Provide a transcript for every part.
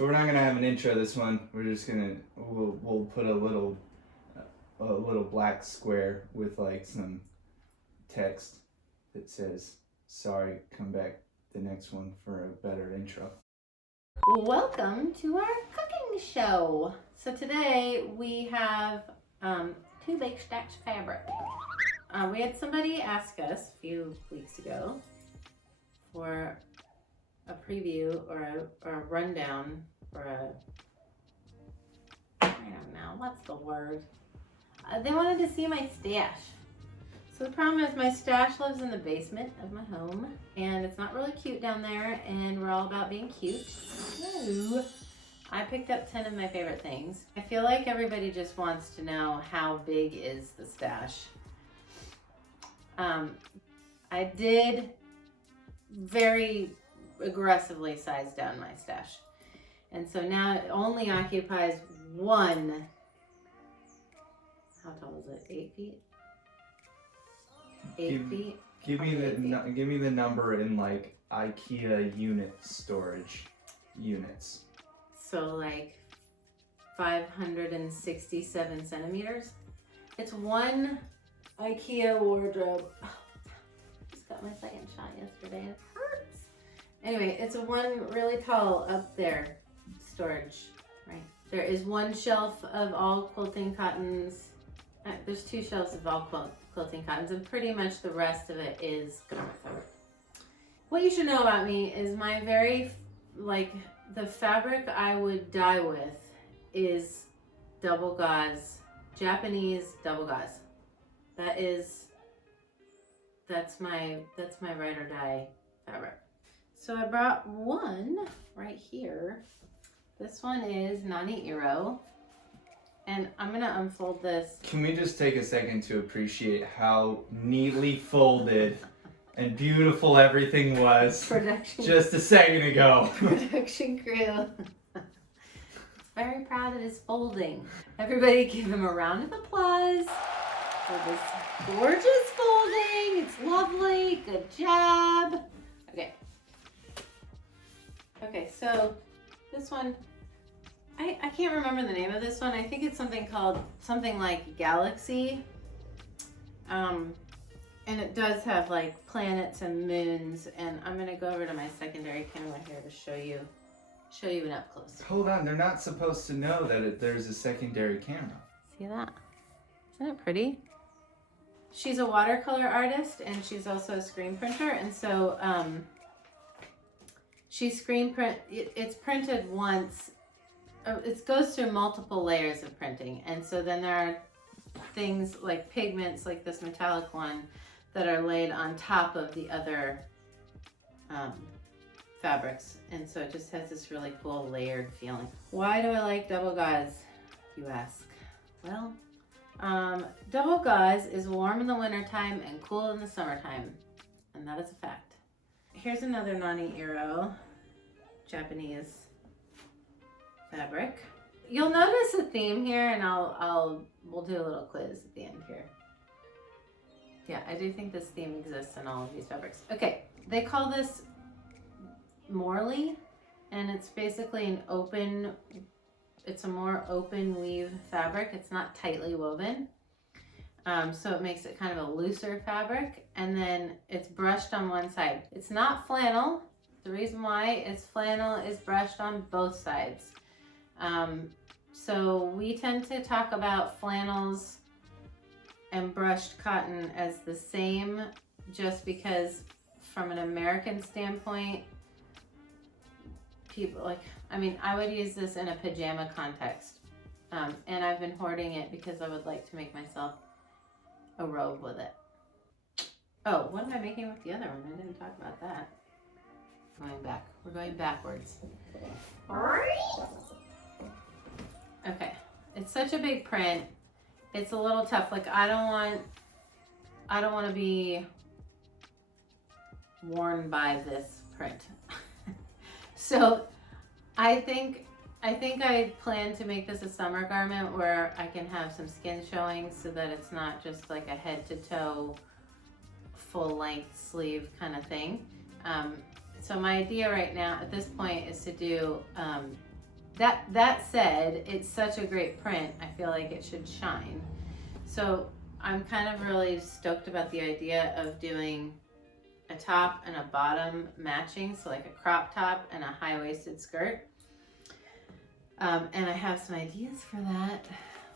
So we're not gonna have an intro this one. We're just gonna we'll put a little black square with like some text that says, "Sorry, come back the next one for a better intro." Welcome to our cooking show. So today we have 2 bake stacks of fabric. We had somebody ask us a few weeks ago for a preview or a rundown or I don't know, what's the word? They wanted to see my stash. So the problem is my stash lives in the basement of my home and it's not really cute down there and we're all about being cute. So I picked up 10 of my favorite things. I feel like everybody just wants to know how big is the stash. I did very aggressively size down my stash. And so now it only occupies one, how tall is it? 8 feet? 8 feet? Give me the number in like IKEA unit storage units. So like 567 centimeters. It's one IKEA wardrobe. Just got my second shot yesterday. It hurts. Anyway, it's a one really tall up there storage, right? There is one shelf of all quilting cottons. There's 2 shelves of all quilting cottons, and pretty much the rest of it is garment fabric. What you should know about me is my the fabric I would dye with is double gauze, Japanese double gauze. That's my ride or die fabric. So I brought one right here. This one is Nani, and I'm gonna unfold this. Can we just take a second to appreciate how neatly folded and beautiful everything was just a second ago? Production crew. Very proud of his folding. Everybody give him a round of applause for this gorgeous folding. It's lovely. Good job. Okay, so this one, I can't remember the name of this one. I think it's something like Galaxy. And it does have like planets and moons. And I'm gonna go over to my secondary camera here to show you an up close. Hold on, they're not supposed to know that there's a secondary camera. See that? Isn't it pretty? She's a watercolor artist and she's also a screen printer. And so it's printed once. It goes through multiple layers of printing. And so then there are things like pigments, like this metallic one, that are laid on top of the other fabrics. And so it just has this really cool layered feeling. Why do I like double gauze, you ask? Well, double gauze is warm in the wintertime and cool in the summertime. And that is a fact. Here's another Nani Japanese fabric. You'll notice a theme here, and we'll do a little quiz at the end here. Yeah, I do think this theme exists in all of these fabrics. Okay, they call this Morley, and it's basically it's a more open weave fabric. It's not tightly woven. So it makes it kind of a looser fabric, and then it's brushed on one side. It's not flannel. The reason why it's flannel is brushed on both sides. So we tend to talk about flannels and brushed cotton as the same, just because from an American standpoint, I would use this in a pajama context. And I've been hoarding it because I would like to make myself a robe with it. Oh, what am I making with the other one? I didn't talk about that. We're going backwards. Okay, it's such a big print. It's a little tough. Like I don't want to be worn by this print. So I think I plan to make this a summer garment where I can have some skin showing so that it's not just like a head to toe full length sleeve kind of thing. So my idea right now at this point is to do that said, it's such a great print. I feel like it should shine. So I'm kind of really stoked about the idea of doing a top and a bottom matching, so like a crop top and a high-waisted skirt. And I have some ideas for that,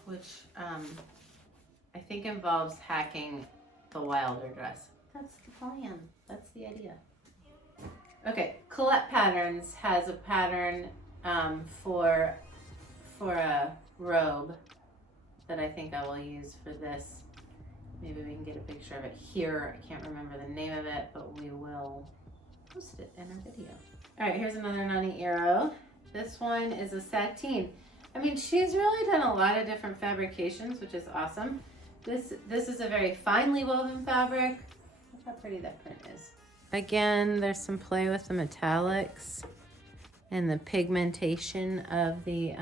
which I think involves hacking the Wilder dress. That's the plan. That's the idea. Okay, Colette Patterns has a pattern for a robe that I think I will use for this. Maybe we can get a picture of it here. I can't remember the name of it, but we will post it in our video. All right, here's another Nani Arrow. This one is a sateen. I mean, she's really done a lot of different fabrications, which is awesome. This is a very finely woven fabric. Look how pretty that print is. Again, there's some play with the metallics and the pigmentation of the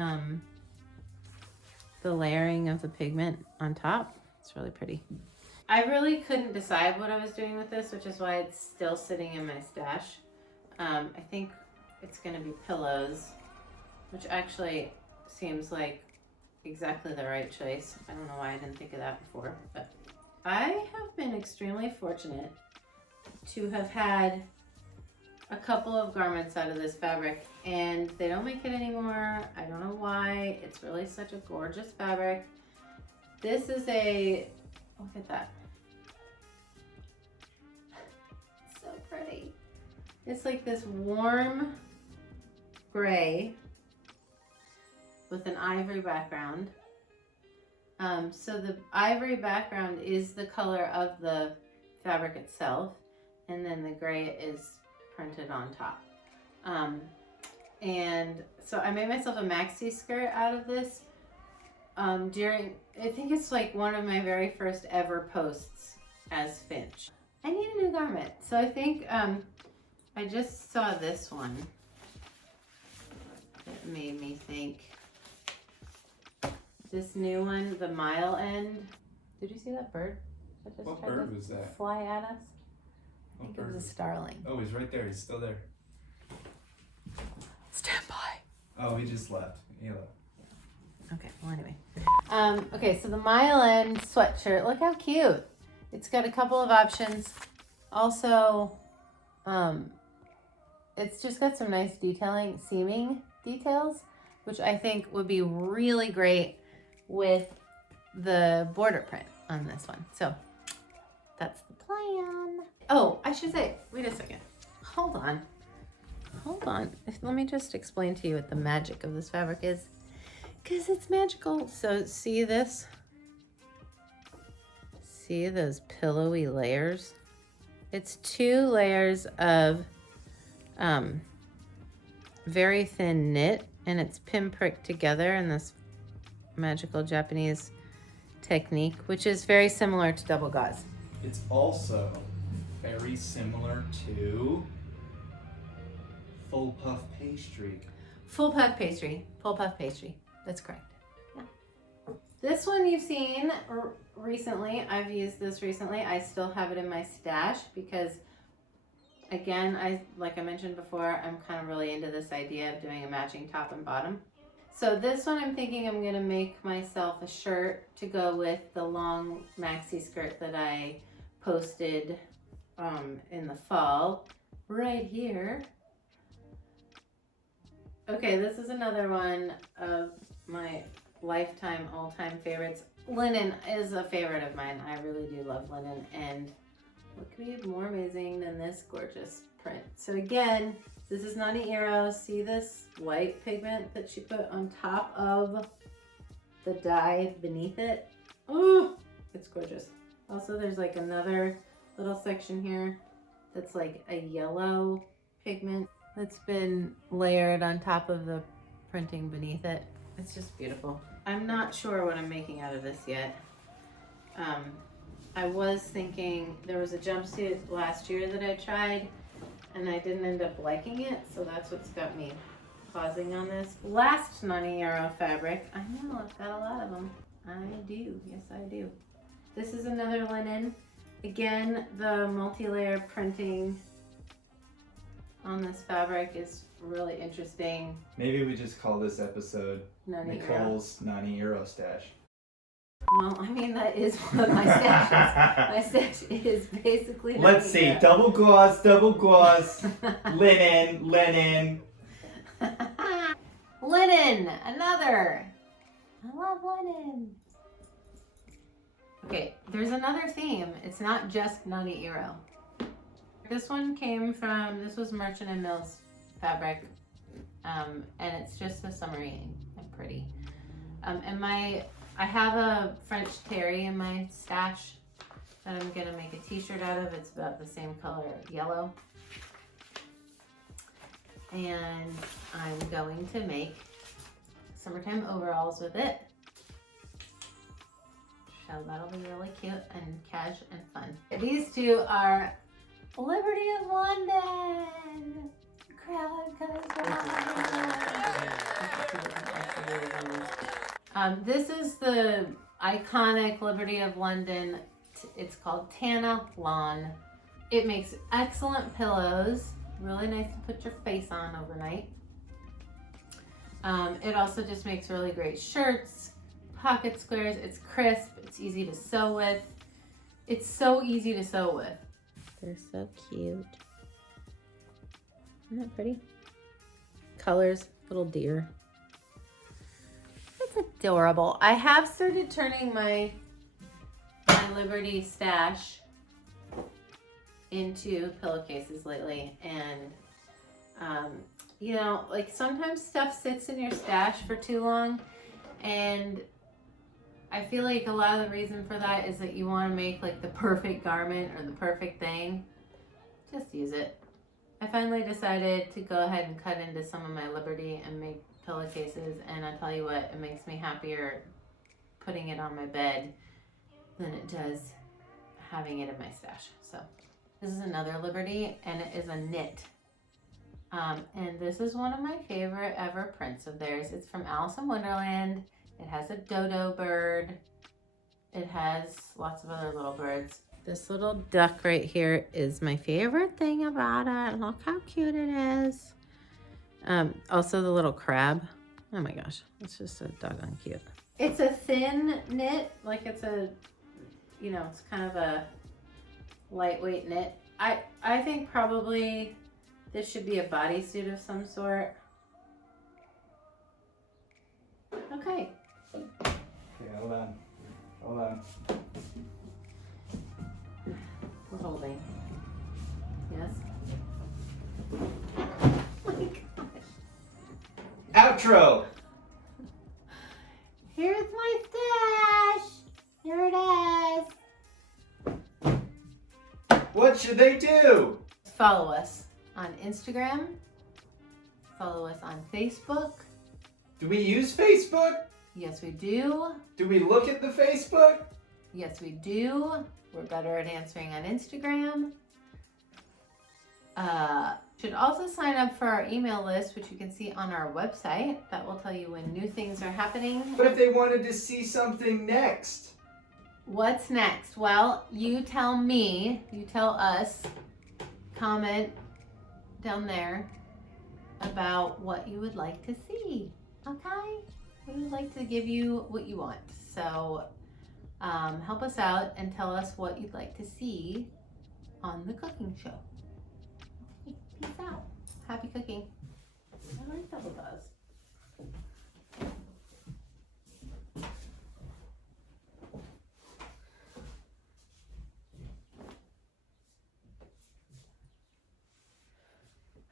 layering of the pigment on top. It's really pretty. I really couldn't decide what I was doing with this, which is why it's still sitting in my stash. I think it's gonna be pillows, which actually seems like exactly the right choice. I don't know why I didn't think of that before, but I have been extremely fortunate to have had a couple of garments out of this fabric, and they don't make it anymore. I don't know why. It's really such a gorgeous fabric. This is a, look at that. It's so pretty. It's like this warm gray with an ivory background. So the ivory background is the color of the fabric itself, and then the gray is printed on top. And so I made myself a maxi skirt out of this during, I think it's like one of my very first ever posts as Finch. I need a new garment. So I think I just saw this one. It made me think. This new one, the Mile End. Did you see that bird? That just What tried bird to was that? fly at us? I What think it was a bird? starling. Oh, he's right there. He's still there. Stand by. Oh, he just left. He left. Okay, well anyway. Okay, so the Mile End sweatshirt. Look how cute. It's got a couple of options. Also, it's just got some nice detailing, seaming details, which I think would be really great with the border print on this one. So that's the plan. Oh, I should say, wait a second. Hold on. Let me just explain to you what the magic of this fabric is, because it's magical. So see this? See those pillowy layers? It's 2 layers of very thin knit, and it's pinpricked together in this magical Japanese technique, which is very similar to double gauze. It's also very similar to full puff pastry. Full puff pastry. That's correct. Yeah. This one you've seen recently. I've used this recently. I still have it in my stash because, again, like I mentioned before, I'm kind of really into this idea of doing a matching top and bottom. So this one I'm thinking I'm going to make myself a shirt to go with the long maxi skirt that I posted in the fall right here. Okay, this is another one of my lifetime all-time favorites. Linen is a favorite of mine. I really do love linen, and what could be more amazing than this gorgeous print? So again, this is Nani Arrow. See this white pigment that she put on top of the dye beneath it? Oh, it's gorgeous. Also, there's like another little section here that's like a yellow pigment that's been layered on top of the printing beneath it. It's just beautiful. I'm not sure what I'm making out of this yet. I was thinking there was a jumpsuit last year that I tried and I didn't end up liking it, so that's what's got me pausing on this. Last Nani Arrow fabric. I know, I've got a lot of them. I do, yes I do. This is another linen. Again, the multi-layer printing on this fabric is really interesting. Maybe we just call this episode Nani Euro. Nicole's Nani Euro Stash. Well, I mean, that is what my stash is. My stash is basically Let's see. Euro. Double gauze, linen. Linen, another. I love linen. Okay, there's another theme. It's not just Nani Euro. This one this was Merchant & Mills fabric, and it's just a submarine and pretty. I have a French terry in my stash that I'm gonna make a t-shirt out of. It's about the same color, yellow. And I'm going to make summertime overalls with it. So that'll be really cute and cash and fun. These two are Liberty of London. Crowd comes around. This is the iconic Liberty of London. It's called Tana Lawn. It makes excellent pillows. Really nice to put your face on overnight. It also just makes really great shirts, pocket squares. It's crisp. It's easy to sew with. It's so easy to sew with. They're so cute. Isn't that pretty? Colors, little deer. It's adorable. I have started turning my Liberty stash into pillowcases lately, and you know, like sometimes stuff sits in your stash for too long, and I feel like a lot of the reason for that is that you want to make like the perfect garment or the perfect thing. Just use it. I finally decided to go ahead and cut into some of my Liberty and make pillowcases, and I tell you what, it makes me happier putting it on my bed than it does having it in my stash. So this is another Liberty, and it is a knit. And this is one of my favorite ever prints of theirs. It's from Alice in Wonderland. It has a dodo bird. It has lots of other little birds. This little duck right here is my favorite thing about it. Look how cute it is. Also the little crab. Oh my gosh, it's just so doggone cute. It's a thin knit, like it's a, you know, it's kind of a lightweight knit. I think probably this should be a bodysuit of some sort. Okay. Okay, hold on. We're holding. Yes. Oh my gosh. Outro! Here's my stash. Here it is. What should they do? Follow us on Instagram. Follow us on Facebook. Do we use Facebook? Yes, we do. Do we look at the Facebook? Yes, we do. We're better at answering on Instagram. Should also sign up for our email list, which you can see on our website. That will tell you when new things are happening. But if they wanted to see something next? What's next? Well, you tell me, you tell us, comment down there about what you would like to see. Okay? We would like to give you what you want. So help us out and tell us what you'd like to see on the cooking show. Okay, peace out. Happy cooking. I like double buzz.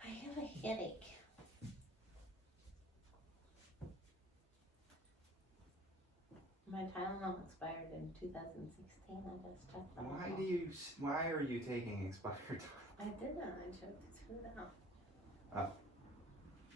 I have a headache. My Tylenol expired in 2016. I just checked them. Why are you taking expired time? I didn't. I checked it out. Oh.